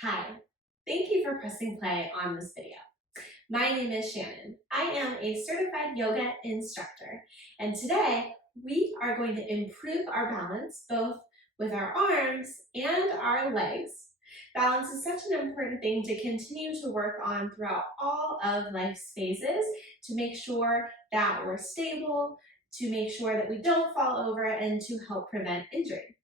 Hi, thank you for pressing play on this video. My name is Shannon. I am a certified yoga instructor, and today we are going to improve our balance both with our arms and our legs. Balance is such an important thing to continue to work on throughout all of life's phases to make sure that we're stable, to make sure that we don't fall over, and to help prevent injury.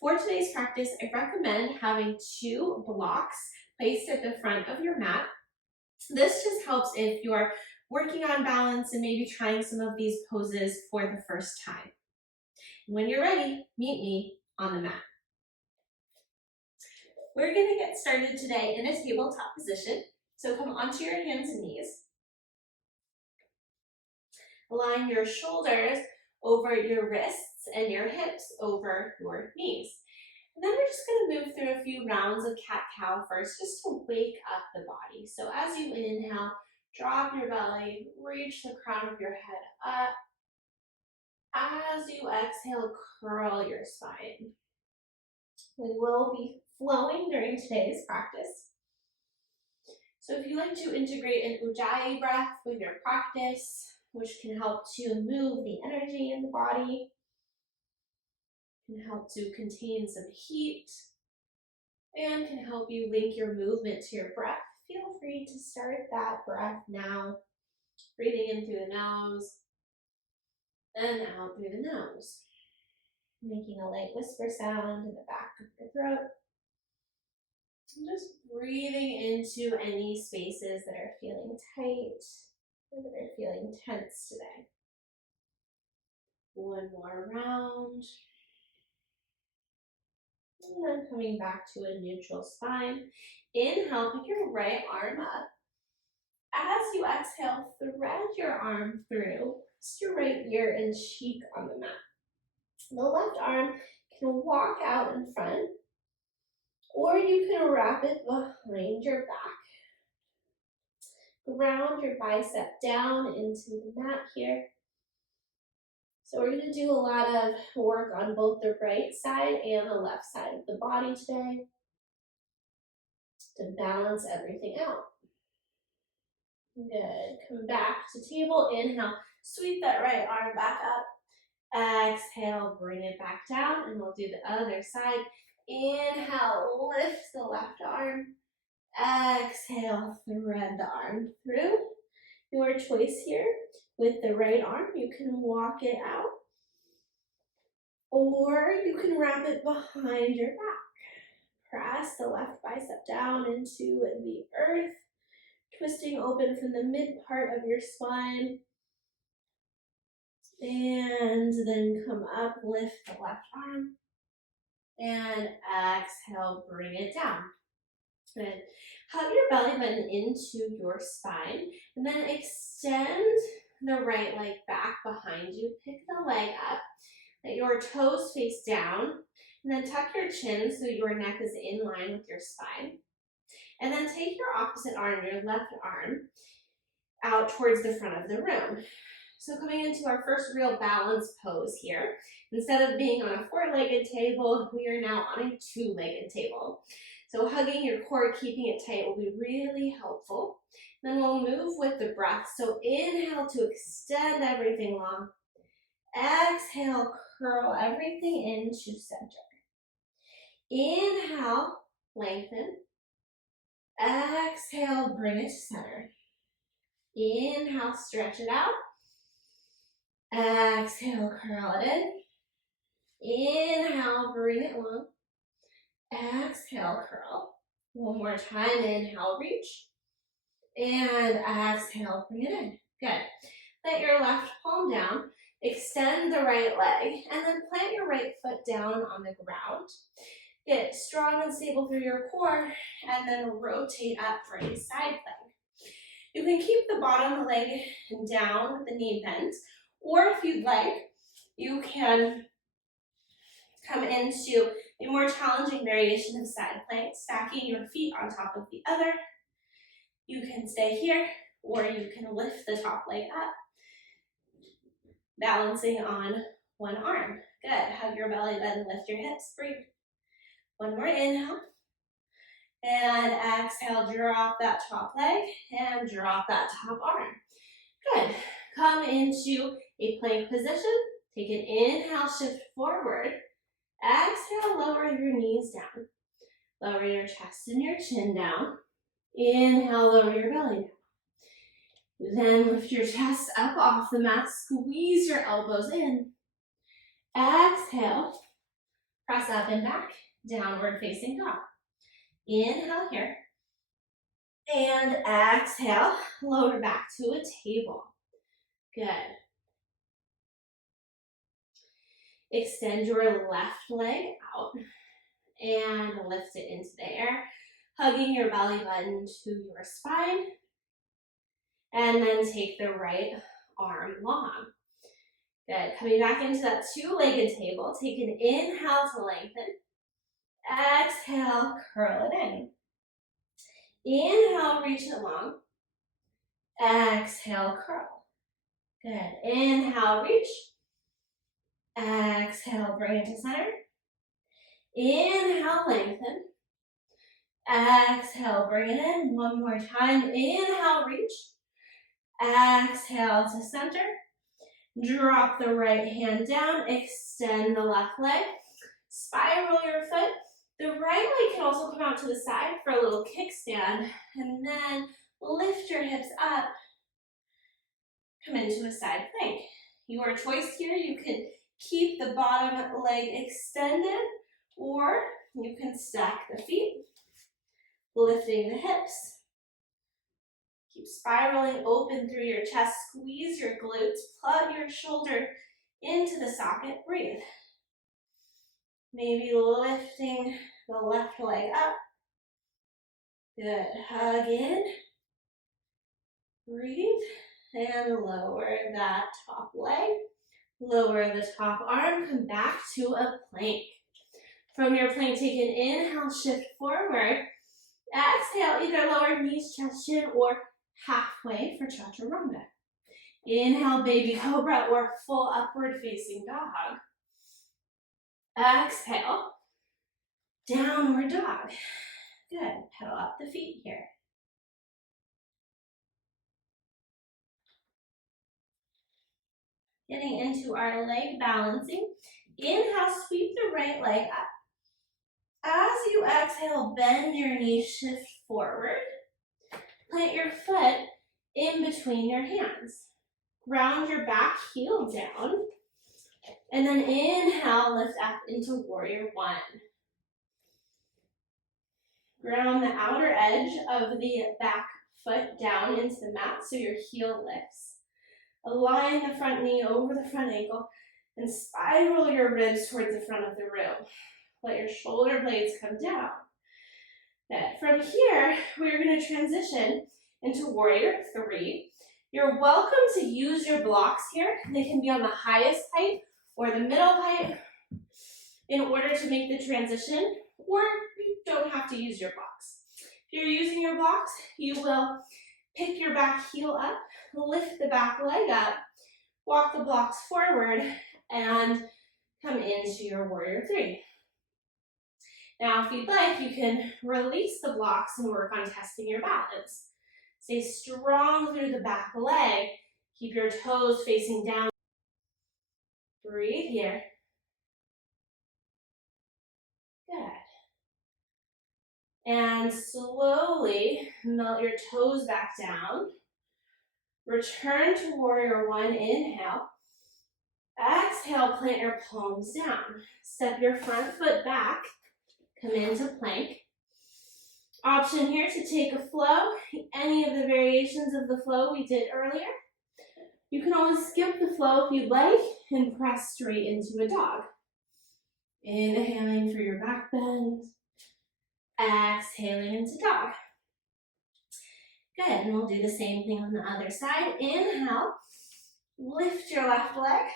For today's practice, I recommend having 2 blocks placed at the front of your mat. This just helps if you're working on balance and maybe trying some of these poses for the first time. When you're ready, meet me on the mat. We're going to get started today in a tabletop position. So come onto your hands and knees. Align your shoulders over your wrists and your hips over your knees. And then we're just going to move through a few rounds of cat-cow first, just to wake up the body. So as you inhale, drop your belly, reach the crown of your head up. As you exhale, curl your spine. We will be flowing during today's practice. So if you like to integrate an ujjayi breath with your practice, which can help to move the energy in the body, can help to contain some heat, and can help you link your movement to your breath, feel free to start that breath now. Breathing in through the nose and out through the nose. Making a light whisper sound in the back of your throat. And just breathing into any spaces that are feeling tight or that are feeling tense today. One more round. And then coming back to a neutral spine. Inhale, pick your right arm up. As you exhale, thread your arm through. Rest your right ear and cheek on the mat. The left arm can walk out in front, or you can wrap it behind your back. Ground your bicep down into the mat here. So we're going to do a lot of work on both the right side and the left side of the body today to balance everything out. Good. Come back to table. Inhale, sweep that right arm back up. Exhale, bring it back down, and we'll do the other side. Inhale, lift the left arm. Exhale, thread the arm through. Your choice here. With the right arm, you can walk it out, or you can wrap it behind your back. Press the left bicep down into the earth, twisting open from the mid part of your spine. And then come up, lift the left arm, and exhale, bring it down. Good. Hug your belly button into your spine, and then extend the right leg back behind you. Pick the leg up, let your toes face down, and then tuck your chin so your neck is in line with your spine. And then take your opposite arm, your left arm, out towards the front of the room. So coming into our first real balance pose here, instead of being on a 4-legged table, we are now on a 2-legged table. So hugging your core, keeping it tight will be really helpful. Then we'll move with the breath. So inhale to extend everything long. Exhale, curl everything into center. Inhale, lengthen. Exhale, bring it to center. Inhale, stretch it out. Exhale, curl it in. Inhale, bring it long. Exhale, curl. One more time, inhale, reach. And exhale, bring it in. Good. Let your left palm down. Extend the right leg. And then plant your right foot down on the ground. Get strong and stable through your core. And then rotate up for a side plank. You can keep the bottom leg down with the knee bent. Or if you'd like, you can come into a more challenging variation of side plank, stacking your feet on top of the other. You can stay here, or you can lift the top leg up, balancing on one arm. Good. Hug your belly button, lift your hips, breathe. One more inhale. And exhale, drop that top leg and drop that top arm. Good. Come into a plank position. Take an inhale, shift forward. Exhale, lower your knees down. Lower your chest and your chin down. Inhale, lower your belly down. Then lift your chest up off the mat. Squeeze your elbows in. Exhale, press up and back. Downward facing dog. Inhale here. And exhale, lower back to a table. Good. Extend your left leg out and lift it into the air, hugging your belly button to your spine. And then take the right arm long. Good. Coming back into that two-legged table. Take an inhale to lengthen. Exhale, curl it in. Inhale, reach it long. Exhale, curl. Good. Inhale, reach. Exhale, bring it to center. Inhale, lengthen. Exhale, bring it in. One more time. Inhale, reach. Exhale to center. Drop the right hand down. Extend the left leg. Spiral your foot. The right leg can also come out to the side for a little kickstand. And then lift your hips up. Come into a side plank. Your choice here, you can keep the bottom leg extended, or you can stack the feet, lifting the hips. Keep spiraling open through your chest. Squeeze your glutes. Plug your shoulder into the socket. Breathe. Maybe lifting the left leg up. Good. Hug in. Breathe. And lower that top leg. Lower the top arm. Come back to a plank. From your plank, take an inhale, shift forward. Exhale, either lower knees, chest, chin, or halfway for chaturanga. Inhale, baby cobra, or full upward facing dog. Exhale, downward dog. Good. Pedal up the feet here. Getting into our leg balancing. Inhale, sweep the right leg up. As you exhale, bend your knees, shift forward. Plant your foot in between your hands. Ground your back heel down. And then inhale, lift up into warrior one. Ground the outer edge of the back foot down into the mat so your heel lifts. Align the front knee over the front ankle and spiral your ribs towards the front of the room. Let your shoulder blades come down. Good. From here, we're going to transition into warrior three. You're welcome to use your blocks here. They can be on the highest height or the middle height in order to make the transition, or you don't have to use your blocks. If you're using your blocks, you will pick your back heel up, lift the back leg up, walk the blocks forward, and come into your warrior three. Now, if you'd like, you can release the blocks and work on testing your balance. Stay strong through the back leg. Keep your toes facing down. Breathe here. Good. And slowly melt your toes back down. Return to warrior one. Inhale. Exhale, plant your palms down. Step your front foot back. Come into plank. Option here to take a flow, any of the variations of the flow we did earlier. You can always skip the flow if you'd like and press straight into a dog. Inhaling for your back bend. Exhaling into dog. Good, and we'll do the same thing on the other side. Inhale, lift your left leg.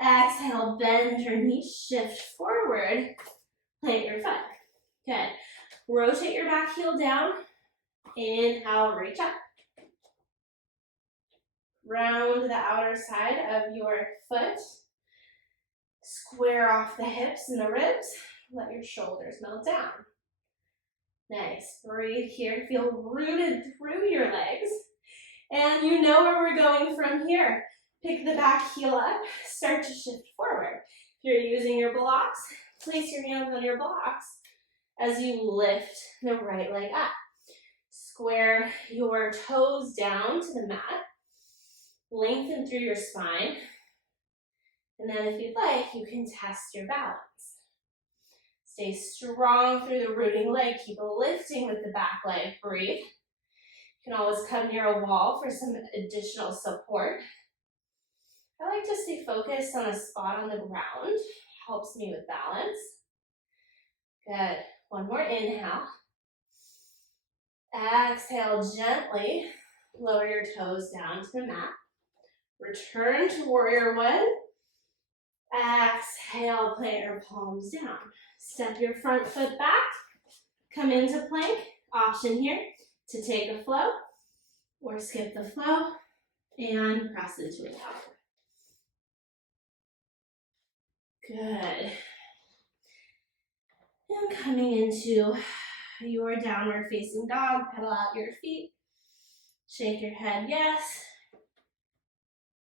Exhale, bend your knees, shift forward, plant your foot. Good. Rotate your back heel down. Inhale, reach up. Round the outer side of your foot. Square off the hips and the ribs. Let your shoulders melt down. Nice. Breathe here. Feel rooted through your legs. And you know where we're going from here. Pick the back heel up. Start to shift forward. If you're using your blocks, place your hands on your blocks as you lift the right leg up. Square your toes down to the mat. Lengthen through your spine. And then if you'd like, you can test your balance. Stay strong through the rooting leg. Keep lifting with the back leg. Breathe. You can always come near a wall for some additional support. I like to stay focused on a spot on the ground. Helps me with balance. Good. One more inhale. Exhale gently. Lower your toes down to the mat. Return to warrior one. Exhale, plant your palms down. Step your front foot back. Come into plank. Option here to take a flow or skip the flow and press into a tower. Good. And coming into your downward facing dog, pedal out your feet. Shake your head yes.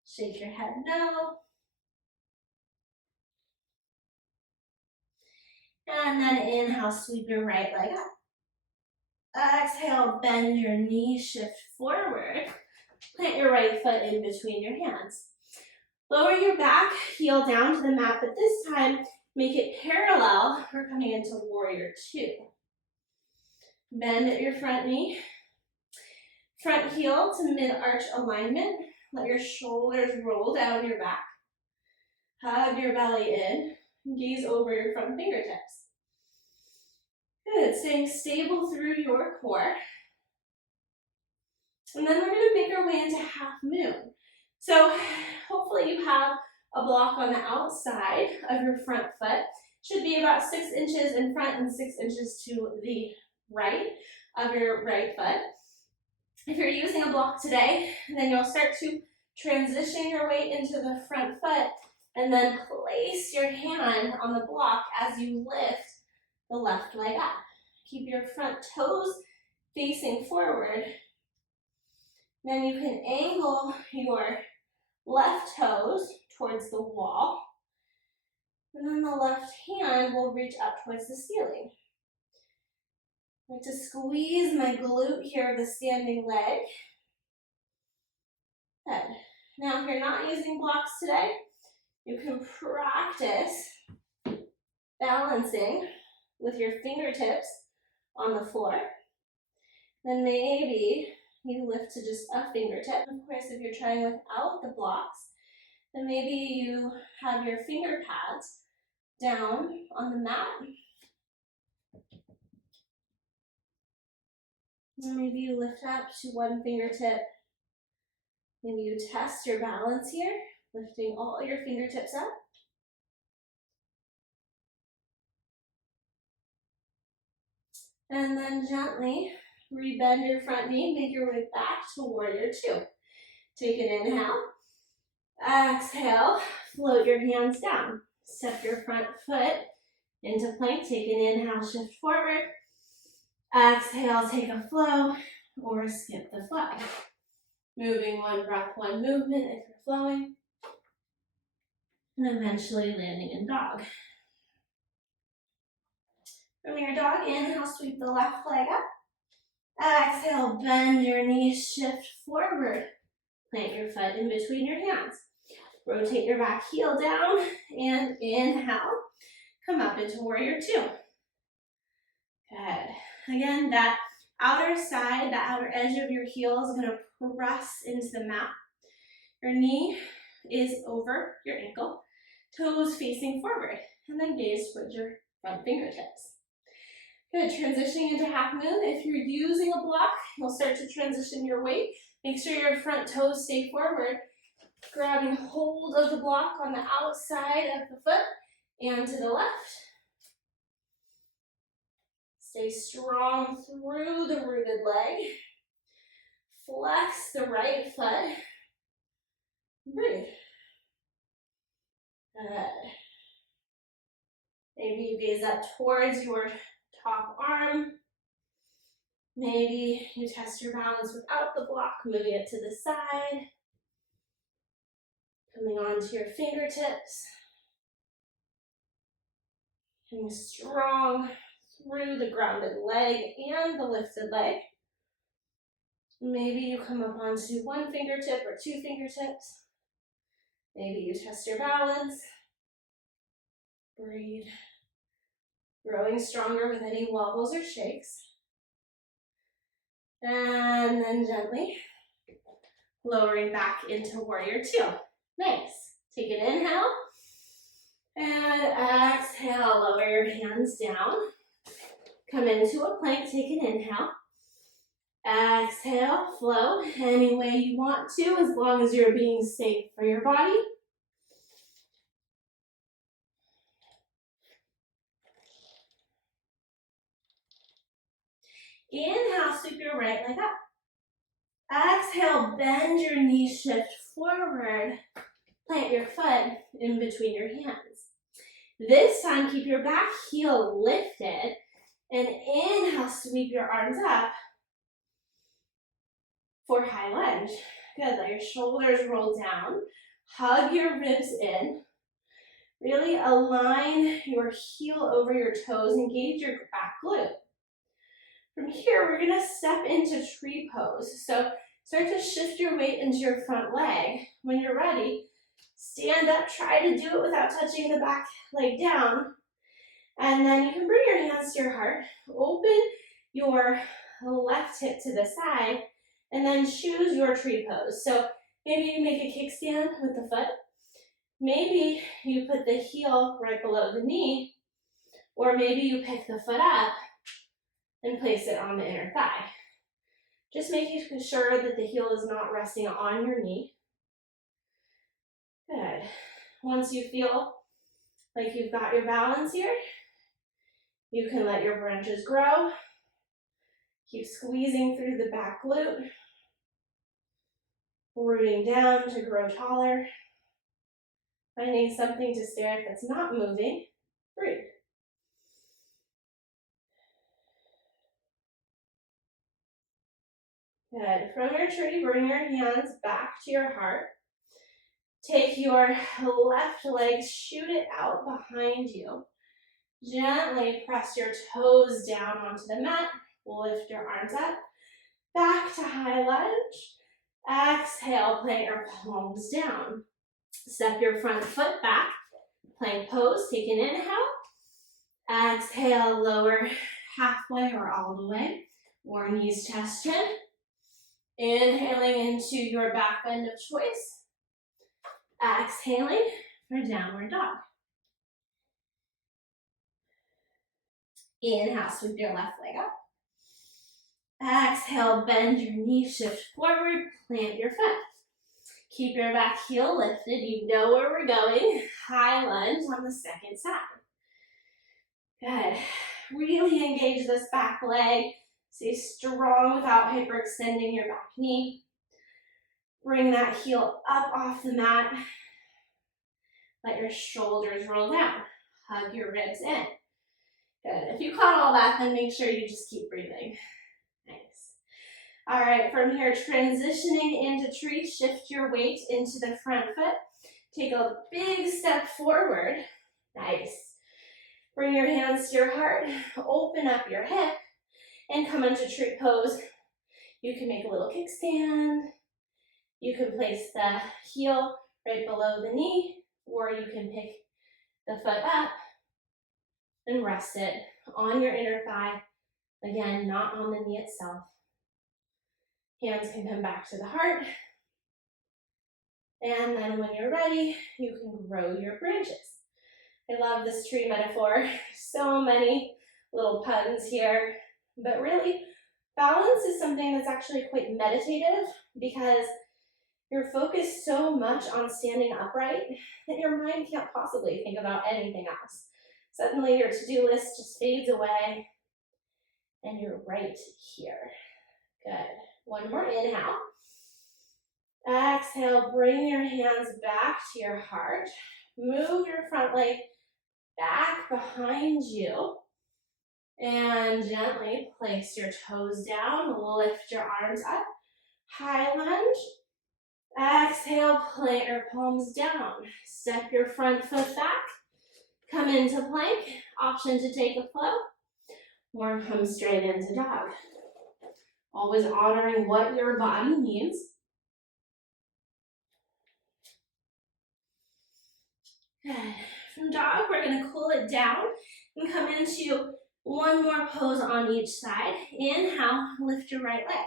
Shake your head no. And then inhale, sweep your right leg up. Exhale, bend your knee, shift forward. Plant your right foot in between your hands. Lower your back, heel down to the mat, but this time make it parallel. We're coming into warrior two. Bend at your front knee. Front heel to mid-arch alignment. Let your shoulders roll down your back. Hug your belly in. Gaze over your front fingertips. Good, staying stable through your core. And then we're gonna make our way into half moon. So hopefully you have a block on the outside of your front foot. Should be about 6 inches in front and 6 inches to the right of your right foot. If you're using a block today, then you'll start to transition your weight into the front foot and then place your hand on the block as you lift the left leg up. Keep your front toes facing forward. Then you can angle your left toes towards the wall. And then the left hand will reach up towards the ceiling. I like to squeeze my glute here of the standing leg. Good. Now if you're not using blocks today, you can practice balancing with your fingertips on the floor. Then maybe you lift to just a fingertip. Of course, if you're trying without the blocks, then maybe you have your finger pads down on the mat. And maybe you lift up to one fingertip. Maybe you test your balance here, lifting all your fingertips up. And then gently rebend your front knee, make your way back to warrior two. Take an inhale. Exhale, float your hands down. Step your front foot into plank. Take an inhale, shift forward. Exhale, take a flow or skip the flow. Moving one breath, one movement if you're flowing. And eventually landing in dog. From your dog, inhale, sweep the left leg up. Exhale, bend your knees, shift forward. Plant your foot in between your hands. Rotate your back heel down and inhale. Come up into warrior two. Good. Again, that outer side, the outer edge of your heel is going to press into the mat. Your knee is over your ankle, toes facing forward, and then gaze towards your front fingertips. Good, transitioning into half moon. If you're using a block, you'll start to transition your weight. Make sure your front toes stay forward, grabbing hold of the block on the outside of the foot and to the left. Stay strong through the rooted leg. Flex the right foot. Breathe. Good. Maybe you gaze up towards your top arm. Maybe you test your balance without the block, moving it to the side, coming onto your fingertips, getting strong through the grounded leg and the lifted leg. Maybe you come up onto one fingertip or two fingertips. Maybe you test your balance. Breathe. Growing stronger with any wobbles or shakes. And then gently lowering back into warrior two. Nice. Take an inhale. And exhale, lower your hands down. Come into a plank, take an inhale. Exhale, flow any way you want to, as long as you're being safe for your body. Inhale, sweep your right leg up. Exhale, bend your knees, shift forward. Plant your foot in between your hands. This time, keep your back heel lifted. And inhale, sweep your arms up for high lunge. Good, let your shoulders roll down. Hug your ribs in. Really align your heel over your toes. Engage your back glute. From here, we're gonna step into tree pose. So start to shift your weight into your front leg. When you're ready, stand up. Try to do it without touching the back leg down. And then you can bring your hands to your heart. Open your left hip to the side, and then choose your tree pose. So maybe you make a kickstand with the foot. Maybe you put the heel right below the knee, or maybe you pick the foot up and place it on the inner thigh. Just making sure that the heel is not resting on your knee. Good. Once you feel like you've got your balance here, you can let your branches grow. Keep squeezing through the back glute, rooting down to grow taller. Finding something to stare at that's not moving. Breathe. Good. From your tree, bring your hands back to your heart. Take your left leg, shoot it out behind you. Gently press your toes down onto the mat. Lift your arms up. Back to high lunge. Exhale, plant your palms down. Step your front foot back. Plank pose, take an inhale. Exhale, lower halfway or all the way. Or knees, chest, chin. Inhaling into your back bend of choice. Exhaling for downward dog. Inhale, sweep your left leg up. Exhale, bend your knees, shift forward, plant your foot. Keep your back heel lifted. You know where we're going. High lunge on the second side. Good. Really engage this back leg. Stay strong without hyperextending your back knee. Bring that heel up off the mat. Let your shoulders roll down. Hug your ribs in. Good. If you caught all that, then make sure you just keep breathing. Nice. All right, from here, transitioning into tree, shift your weight into the front foot. Take a big step forward. Nice. Bring your hands to your heart. Open up your hip and come into tree pose. You can make a little kickstand. You can place the heel right below the knee, or you can pick the foot up and rest it on your inner thigh. Again, not on the knee itself. Hands can come back to the heart. And then when you're ready, you can grow your branches. I love this tree metaphor. So many little puns here. But really, balance is something that's actually quite meditative because you're focused so much on standing upright that your mind can't possibly think about anything else. Suddenly your to-do list just fades away and you're right here. Good. One more inhale. Exhale, bring your hands back to your heart. Move your front leg back behind you. And gently place your toes down, lift your arms up, high lunge. Exhale, plant your palms down. Step your front foot back, come into plank, option to take a float, or come straight into dog. Always honoring what your body needs. Good. From dog, we're gonna cool it down and come into one more pose on each side. Inhale, lift your right leg.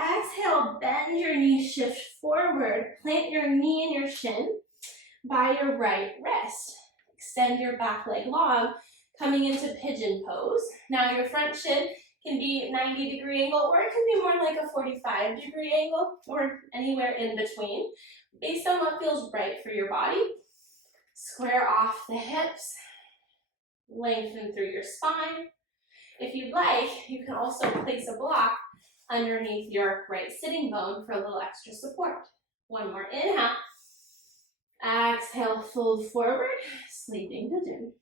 Exhale, bend your knee, shift forward. Plant your knee and your shin by your right wrist. Extend your back leg long, coming into pigeon pose. Now your front shin can be 90-degree angle, or it can be more like a 45-degree angle, or anywhere in between, based on what feels right for your body. Square off the hips, lengthen through your spine. If you'd like, you can also place a block underneath your right sitting bone for a little extra support. One more inhale. Exhale, fold forward, sleeping pigeon.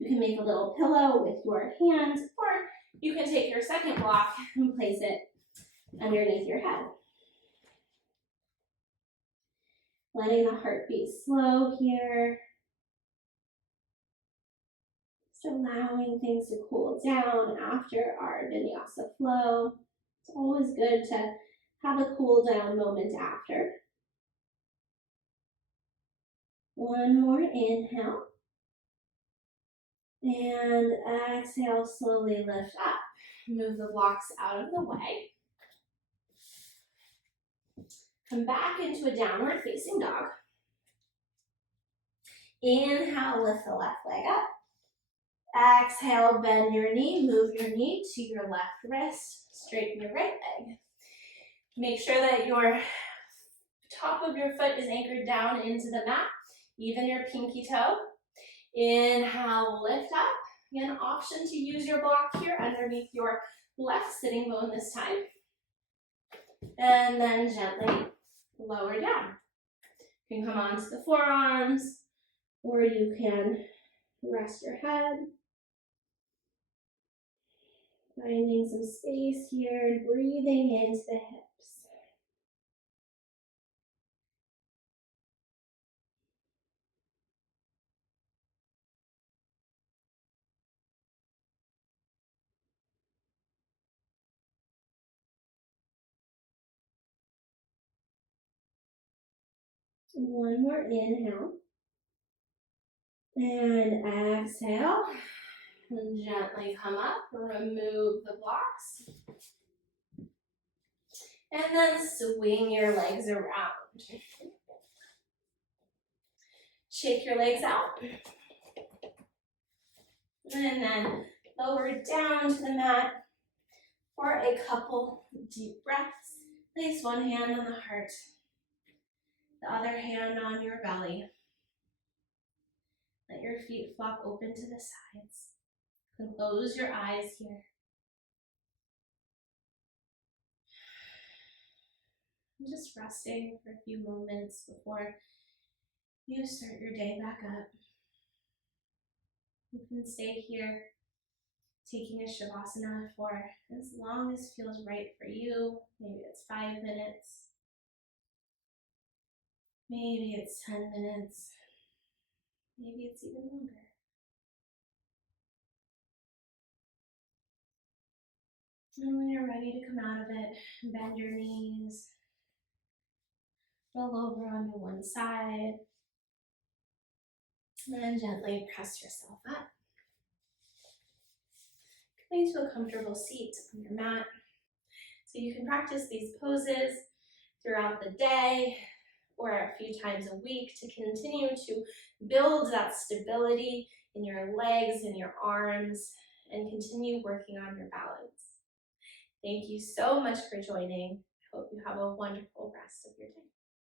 You can make a little pillow with your hands, or you can take your second block and place it underneath your head. Letting the heartbeat slow here. Just allowing things to cool down after our vinyasa flow. It's always good to have a cool down moment after. One more inhale. And exhale, slowly lift up. Move the blocks out of the way. Come back into a downward facing dog. Inhale, lift the left leg up. Exhale, bend your knee, move your knee to your left wrist, straighten your right leg. Make sure that your top of your foot is anchored down into the mat, even your pinky toe. Inhale, lift up. Again, option to use your block here underneath your left sitting bone this time. And then gently lower down. You can come onto the forearms, or you can rest your head. Finding some space here and breathing into the hips. One more inhale. And exhale. And gently come up, remove the blocks. And then swing your legs around. Shake your legs out. And then lower down to the mat for a couple deep breaths. Place one hand on the heart, the other hand on your belly. Let your feet flop open to the sides. You can close your eyes here. Just resting for a few moments before you start your day back up. You can stay here taking a shavasana for as long as feels right for you. Maybe it's 5 minutes. Maybe it's 10 minutes. Maybe it's even longer. And when you're ready to come out of it, bend your knees. Roll over onto one side. And gently press yourself up. Coming to a comfortable seat on your mat. So you can practice these poses throughout the day or a few times a week to continue to build that stability in your legs and your arms and continue working on your balance. Thank you so much for joining. I hope you have a wonderful rest of your day.